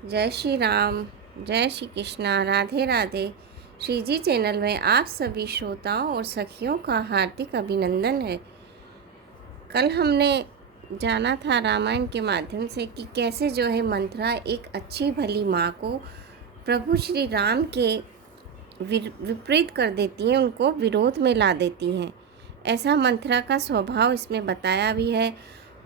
जय श्री राम, जय श्री कृष्णा, राधे राधे। श्री जी चैनल में आप सभी श्रोताओं और सखियों का हार्दिक अभिनंदन है। कल हमने जाना था रामायण के माध्यम से कि कैसे जो है मंथरा एक अच्छी भली माँ को प्रभु श्री राम के विपरीत कर देती हैं, उनको विरोध में ला देती हैं। ऐसा मंथरा का स्वभाव इसमें बताया भी है।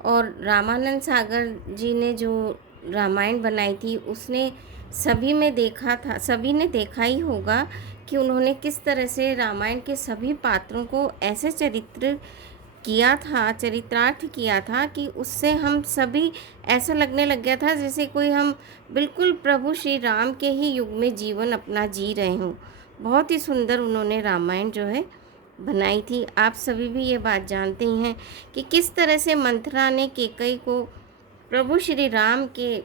और रामानंद सागर जी ने जो रामायण बनाई थी उसने सभी में देखा था, सभी ने देखा ही होगा कि उन्होंने किस तरह से रामायण के सभी पात्रों को ऐसे चरित्रार्थ किया था कि उससे हम सभी ऐसा लगने लग गया था जैसे कोई हम बिल्कुल प्रभु श्री राम के ही युग में जीवन अपना जी रहे हों। बहुत ही सुंदर उन्होंने रामायण जो है बनाई थी। आप सभी भी ये बात जानते ही हैं कि किस तरह से मंथरा ने केकई को प्रभु श्री राम के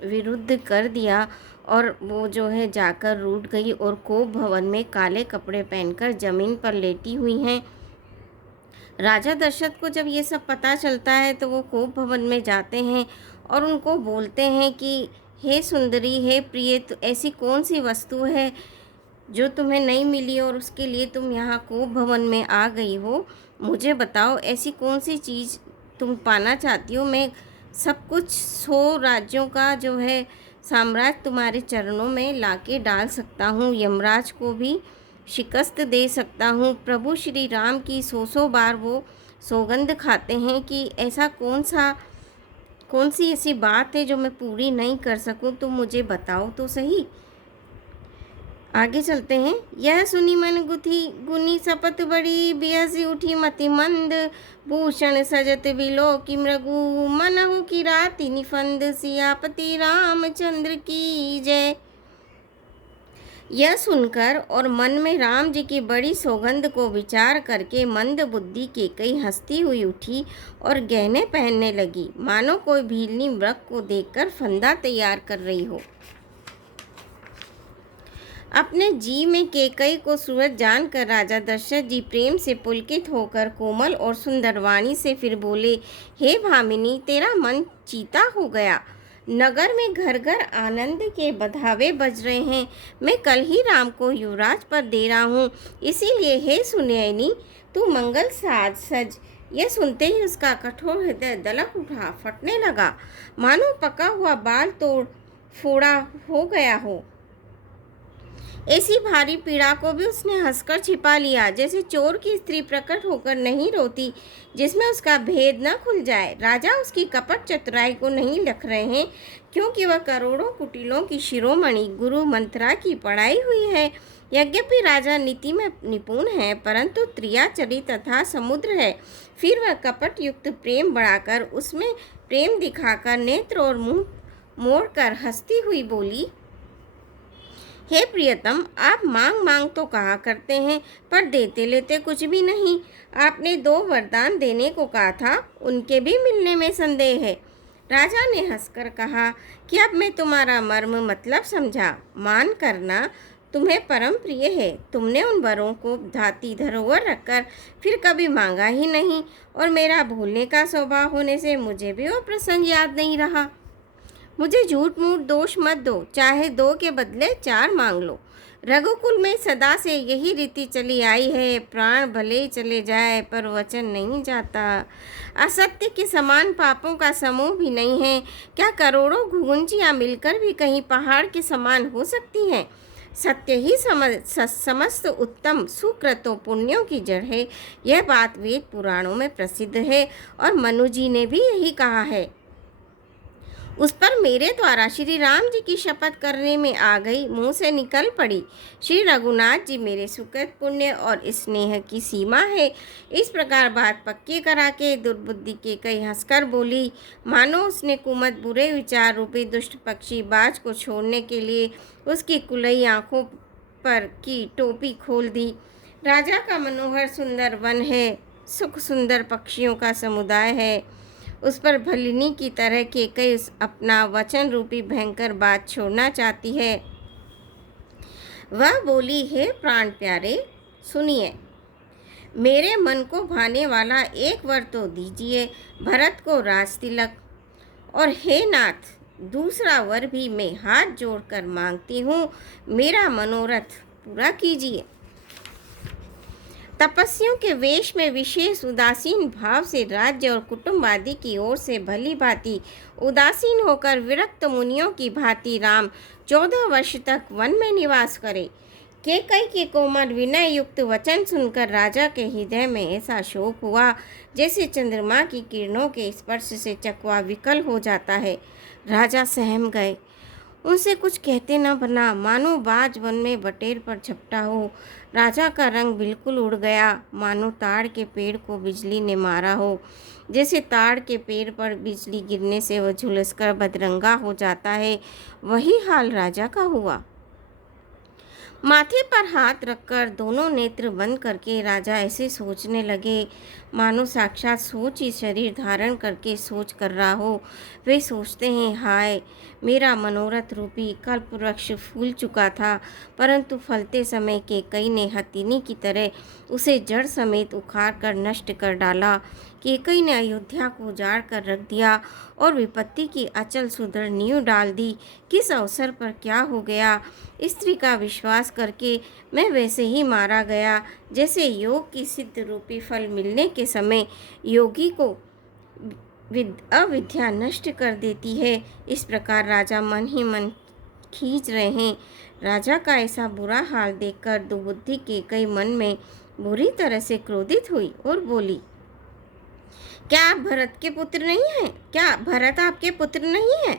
विरुद्ध कर दिया और वो जो है जाकर रूठ गई और कोप भवन में काले कपड़े पहनकर जमीन पर लेटी हुई हैं। राजा दशरथ को जब ये सब पता चलता है तो वो कोप भवन में जाते हैं और उनको बोलते हैं कि हे सुंदरी, हे प्रिय, तो ऐसी कौन सी वस्तु है जो तुम्हें नहीं मिली और उसके लिए तुम यहाँ कोप भवन में आ गई हो। मुझे बताओ, ऐसी कौन सी चीज़ तुम पाना चाहती हो। मैं सब कुछ 100 राज्यों का जो है साम्राज्य तुम्हारे चरणों में लाके डाल सकता हूँ, यमराज को भी शिकस्त दे सकता हूँ। प्रभु श्री राम की 100 बार वो सौगंध खाते हैं कि ऐसा कौन सी ऐसी बात है जो मैं पूरी नहीं कर सकूँ, तुम मुझे बताओ तो सही। आगे चलते हैं। यह सुनी मन गुथी गुनी सपत बड़ी, बियसी उठी मति मंद, भूषण सजत बिलो की मृगु, मनहु की राति निफंद, सियापति रामचंद्र की जय। यह सुनकर और मन में राम जी की बड़ी सौगंध को विचार करके मंद बुद्धि केकई हंसती हुई उठी और गहने पहनने लगी, मानो कोई भीलनी मृग को देखकर फंदा तैयार कर रही हो। अपने जी में केकई को सूरत जानकर राजा दशरथ जी प्रेम से पुलकित होकर कोमल और सुंदर वाणी से फिर बोले, हे भामिनी, तेरा मन चीता हो गया। नगर में घर घर आनंद के बधावे बज रहे हैं। मैं कल ही राम को युवराज पर दे रहा हूँ, इसीलिए हे सुनयनी, तू मंगल साज सज। यह सुनते ही उसका कठोर हृदय दलक उठा, फटने लगा, मानो पका हुआ बाल तोड़ फोड़ा हो गया हो। ऐसी भारी पीड़ा को भी उसने हंसकर छिपा लिया, जैसे चोर की स्त्री प्रकट होकर नहीं रोती जिसमें उसका भेद न खुल जाए। राजा उसकी कपट चतुराई को नहीं लख रहे हैं, क्योंकि वह करोड़ों कुटिलों की शिरोमणि गुरु मंथरा की पढ़ाई हुई है। यद्यपि राजा नीति में निपुण है, परंतु त्रियाचरी तथा समुद्र है। फिर वह कपट युक्त प्रेम बढ़ाकर उसमें प्रेम दिखाकर नेत्र और मुंह मोड़कर हंसती हुई बोली, हे प्रियतम, आप मांग मांग तो कहा करते हैं, पर देते लेते कुछ भी नहीं। आपने 2 वरदान देने को कहा था, उनके भी मिलने में संदेह है। राजा ने हंसकर कहा कि अब मैं तुम्हारा मर्म मतलब समझा। मान करना तुम्हें परम प्रिय है। तुमने उन वरों को धाती धरोहर रखकर फिर कभी मांगा ही नहीं, और मेरा भूलने का स्वभाव होने से मुझे भी वो प्रसंग याद नहीं रहा। मुझे झूठ मूठ दोष मत दो, चाहे 2 के बदले 4 मांग लो। रघुकुल में सदा से यही रीति चली आई है, प्राण भले चले जाए पर वचन नहीं जाता। असत्य के समान पापों का समूह भी नहीं है। क्या करोड़ों घुघुंचियाँ मिलकर भी कहीं पहाड़ के समान हो सकती हैं? सत्य ही समस्त उत्तम सुकृतों पुण्यों की जड़ है। यह बात वेद पुराणों में प्रसिद्ध है और मनु जी ने भी यही कहा है। उस पर मेरे द्वारा श्री राम जी की शपथ करने में आ गई, मुंह से निकल पड़ी। श्री रघुनाथ जी मेरे सुकृत पुण्य और स्नेह की सीमा है। इस प्रकार बात पक्की करा के दुर्बुद्धि के कई हंसकर बोली, मानो उसने कुमत बुरे विचार रूपी दुष्ट पक्षी बाज को छोड़ने के लिए उसकी कुलई आँखों पर की टोपी खोल दी। राजा का मनोहर सुंदर वन है, सुख सुंदर पक्षियों का समुदाय है। उस पर भलिनी की तरह केकई अपना वचन रूपी भयंकर बात छोड़ना चाहती है। वह बोली, हे प्राण प्यारे, सुनिए, मेरे मन को भाने वाला एक वर तो दीजिए, भरत को राज तिलक, और हे नाथ, दूसरा वर भी मैं हाथ जोड़कर मांगती हूँ, मेरा मनोरथ पूरा कीजिए। तपस्वियों के वेश में विशेष उदासीन भाव से राज्य और कुटुंब आदि की ओर से भली भांति उदासीन होकर विरक्त मुनियों की भांति राम 14 वर्ष तक वन में निवास करे। केकई के कोमल विनय युक्त वचन सुनकर राजा के हृदय में ऐसा शोक हुआ जैसे चंद्रमा की किरणों के स्पर्श से चकवा विकल हो जाता है। राजा सहम गए, उनसे कुछ कहते न बना, मानो बाज वन में बटेर पर झपटा हो। राजा का रंग बिल्कुल उड़ गया, मानो ताड़ के पेड़ को बिजली ने मारा हो। जैसे ताड़ के पेड़ पर बिजली गिरने से वह झुलसकर बदरंगा हो जाता है, वही हाल राजा का हुआ। माथे पर हाथ रखकर दोनों नेत्र बंद करके राजा ऐसे सोचने लगे मानो साक्षात सोच ही शरीर धारण करके सोच कर रहा हो। वे सोचते हैं, हाय मेरा मनोरथ रूपी कल्प वृक्ष फूल चुका था, परंतु फलते समय केकई ने हथिनी की तरह उसे जड़ समेत उखाड़ कर नष्ट कर डाला। केकई ने अयोध्या को उजाड़ कर रख दिया और विपत्ति की अचल सुदृढ़ नींव डाल दी। किस अवसर पर क्या हो गया? स्त्री का विश्वास करके मैं वैसे ही मारा गया जैसे योग की सिद्ध रूपी फल मिलने के समय योगी को अविद्या नष्ट कर देती है। इस प्रकार राजा मन ही मन खींच रहे हैं। राजा का ऐसा बुरा हाल देखकर दुबुद्धि केकई मन में बुरी तरह से क्रोधित हुई और बोली, क्या आप भरत के पुत्र नहीं हैं? क्या भरत आपके पुत्र नहीं है?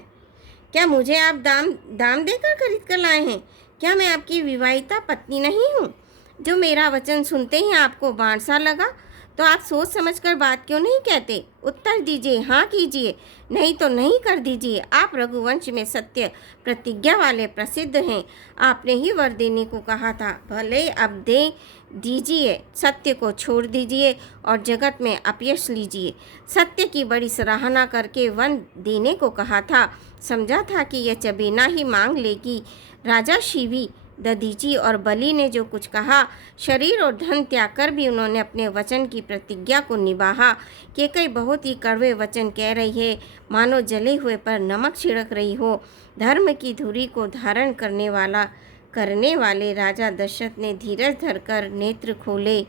क्या मुझे आप दाम देकर खरीद कर लाए हैं? क्या मैं आपकी विवाहिता पत्नी नहीं हूँ? जो मेरा वचन सुनते ही आपको बाण सा लगा, तो आप सोच समझकर बात क्यों नहीं कहते? उत्तर दीजिए, हाँ कीजिए, नहीं तो नहीं कर दीजिए। आप रघुवंश में सत्य प्रतिज्ञा वाले प्रसिद्ध हैं। आपने ही वर देने को कहा था, भले अब दे दीजिए, सत्य को छोड़ दीजिए और जगत में अपयश लीजिए। सत्य की बड़ी सराहना करके वन देने को कहा था, समझा था कि यह चबेना ही मांग लेगी। राजा शिवी, दधीची और बलि ने जो कुछ कहा, शरीर और धन त्याग कर भी उन्होंने अपने वचन की प्रतिज्ञा को निभाया। केकई बहुत ही कड़वे वचन कह रही है, मानो जले हुए पर नमक छिड़क रही हो। धर्म की धुरी को धारण करने वाले राजा दशरथ ने धीरज धरकर नेत्र खोले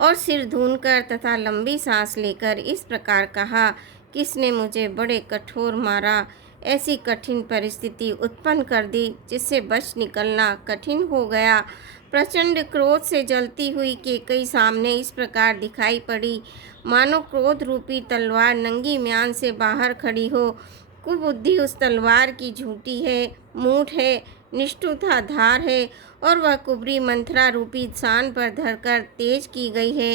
और सिर धूनकर तथा लंबी सांस लेकर इस प्रकार कहा, किसने मुझे बड़े कठोर मारा, ऐसी कठिन परिस्थिति उत्पन्न कर दी जिससे बच निकलना कठिन हो गया। प्रचंड क्रोध से जलती हुई केकई सामने इस प्रकार दिखाई पड़ी, मानो क्रोध रूपी तलवार नंगी म्यान से बाहर खड़ी हो। कुबुद्धि उस तलवार की झूठी है, मूठ है, निष्ठुरता धार है और वह कुबरी मंथरा रूपी शान पर धरकर तेज की गई है।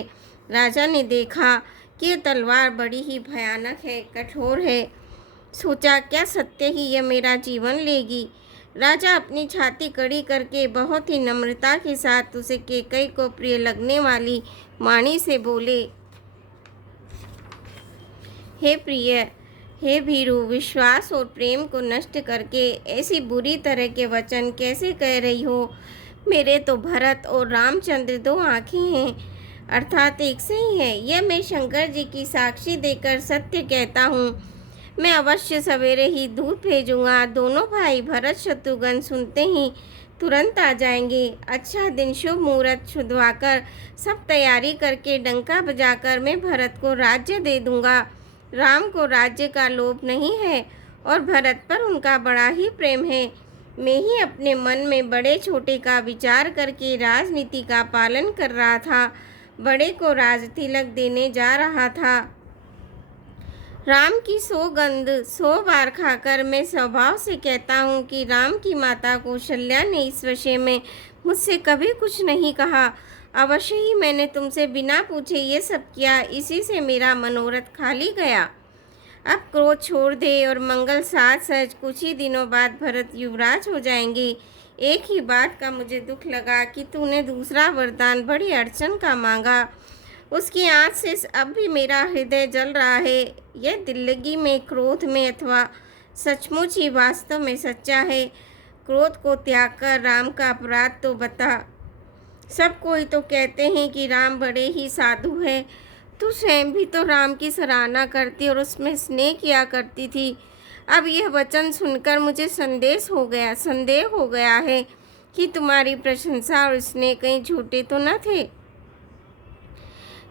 राजा ने देखा कि यह तलवार बड़ी ही भयानक है, कठोर है। सोचा, क्या सत्य ही यह मेरा जीवन लेगी? राजा अपनी छाती कड़ी करके बहुत ही नम्रता के साथ उसे केकई को प्रिय लगने वाली वाणी से बोले, हे प्रिय, हे भीरू, विश्वास और प्रेम को नष्ट करके ऐसी बुरी तरह के वचन कैसे कह रही हो? मेरे तो भरत और रामचंद्र दो आँखें हैं, अर्थात एक से ही है। यह मैं शंकर जी की साक्षी देकर सत्य कहता हूँ। मैं अवश्य सवेरे ही दूध भेजूंगा। दोनों भाई भरत शत्रुघ्न सुनते ही तुरंत आ जाएंगे। अच्छा दिन शुभ मुहूर्त शुद्धवाकर सब तैयारी करके डंका बजाकर मैं भरत को राज्य दे दूंगा। राम को राज्य का लोभ नहीं है और भरत पर उनका बड़ा ही प्रेम है। मैं ही अपने मन में बड़े छोटे का विचार करके राजनीति का पालन कर रहा था। बड़े को राज तिलक देने जा रहा था। राम की सौगंध 100 बार खाकर मैं स्वभाव से कहता हूँ कि राम की माता कौशल्या ने इस विषय में मुझसे कभी कुछ नहीं कहा। अवश्य ही मैंने तुमसे बिना पूछे ये सब किया, इसी से मेरा मनोरथ खाली गया। अब क्रोध छोड़ दे और मंगल साथ सहज कुछ ही दिनों बाद भरत युवराज हो जाएंगे। एक ही बात का मुझे दुख लगा कि तूने दूसरा वरदान बड़ी अड़चन का मांगा। उसकी आँच से अब भी मेरा हृदय जल रहा है। यह दिल्लगी में, क्रोध में अथवा सचमुच ही वास्तव में सच्चा है? क्रोध को त्याग कर राम का अपराध तो बता। सब कोई तो कहते हैं कि राम बड़े ही साधु है। तू स्वयं भी तो राम की सराहना करती और उसमें स्नेह किया करती थी। अब यह वचन सुनकर मुझे संदेह हो गया है कि तुम्हारी प्रशंसा और स्नेह कहीं झूठे तो न थे।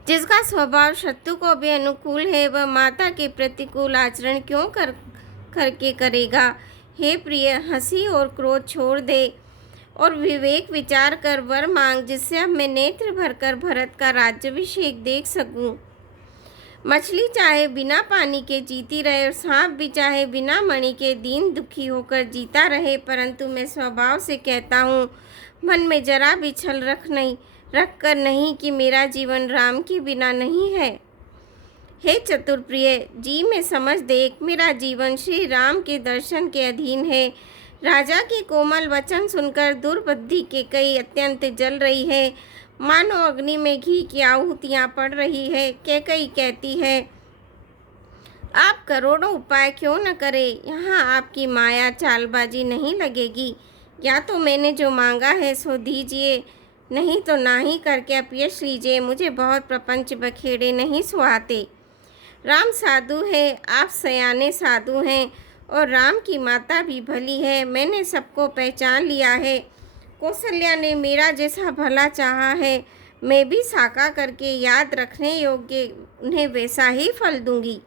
जिसका स्वभाव शत्रु को भी अनुकूल है, वह माता के प्रतिकूल आचरण क्यों करके करेगा। हे प्रिय, हंसी और क्रोध छोड़ दे और विवेक विचार कर वर मांग, जिससे अब मैं नेत्र भरकर भरत का राज्याभिषेक देख सकूं। मछली चाहे बिना पानी के जीती रहे और सांप भी चाहे बिना मणि के दीन दुखी होकर जीता रहे, परंतु मैं स्वभाव से कहता हूँ, मन में जरा भी छल रख कर नहीं कि मेरा जीवन राम के बिना नहीं है। हे चतुरप्रिय जी, में समझ देख, मेरा जीवन श्री राम के दर्शन के अधीन है। राजा के कोमल वचन सुनकर दुर्बुद्धि कैकई अत्यंत जल रही है, मानो अग्नि में घी की आहुतियाँ पड़ रही है। कैकई कहती है, आप करोड़ों उपाय क्यों न करें, यहाँ आपकी माया चालबाजी नहीं लगेगी। या तो मैंने जो मांगा है सो दीजिए, नहीं तो ना ही करके अपयश लीजिए। मुझे बहुत प्रपंच बखेड़े नहीं सुहाते। राम साधु है, आप सयाने साधु हैं और राम की माता भी भली है। मैंने सबको पहचान लिया है। कौशल्या ने मेरा जैसा भला चाहा है, मैं भी साका करके याद रखने योग्य उन्हें वैसा ही फल दूंगी।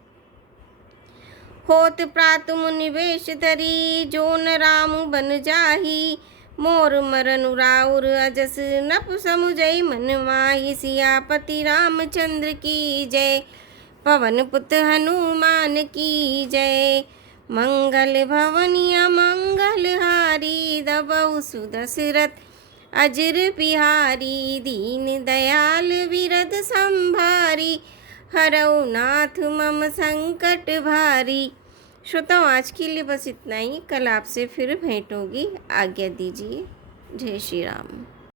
होत प्रात मुनिवेश धरी, जोन राम बन जाही। मोर मरन राउर अजस नप समुझई मन माही। सियापति रामचंद्र की जय, पवन पुत हनुमान की जय। मंगल भवनिया मंगल हारी, दबऊ सुदशरथ अजर बिहारी। दीन दयाल विरद संभारी, हरऊ नाथ मम संकट भारी। श्रोताओं, आज के लिए बस इतना ही। कल आपसे फिर भेंट होगी। आज्ञा दीजिए। जय श्री राम।